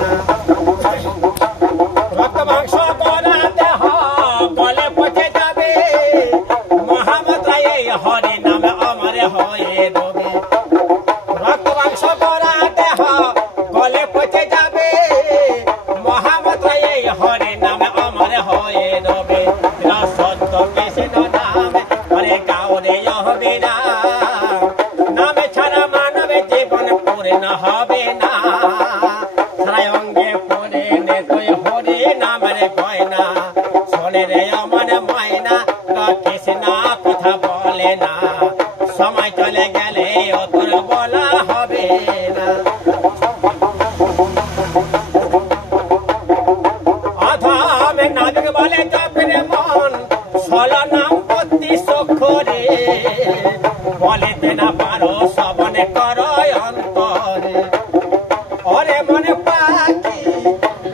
না। রক্ত মাংস করা দেহ গলে পচে যাবে, মহামাত্রা এই হরি নামে আমার হয়ে রবে। রক্ত মাংস করা দেহ গলে পচে যাবে, মহামাত্রা এই হরি নামে আমার হয়ে রবে। সত্য কৃষ্ণ নামে হরে গাওরে হবে না, নামে ছাড়া মানবে জীবন পূর্ণ হবে না। সারাই অঙ্গে পড়ে নে তুই হরি নামের গয়না, শোনে রে আমার ময়না কৃষ্ণ কথা বলে না, সময় চলে গেলে ও তোর বলা হবে না। অধমে নাবিক বলে জপরে মন, ষোলো নাম 32 অক্ষরে, বলিতে না পারো শ্রবণে করো অন্তরে। ওরে মনে পাখি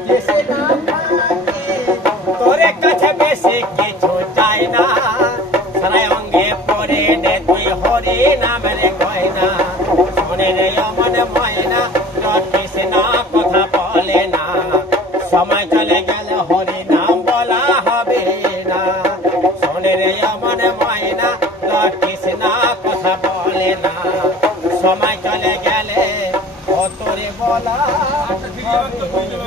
দেশে না পাখি, তোরে কাছে বেশি কিছু চাই না। সারাই অঙ্গে পড়ে নে তুই হরি নামের গয়না, শোনে রে অমন ময়না কৃষ্ণ কথা বলে না, সময় চলে গেলে হরি নাম বলা হবে না। শোনে রে অমন ময়না কৃষ্ণ কথা বলে না, সময় চলে গেলে ও তোরে বলা হবে না।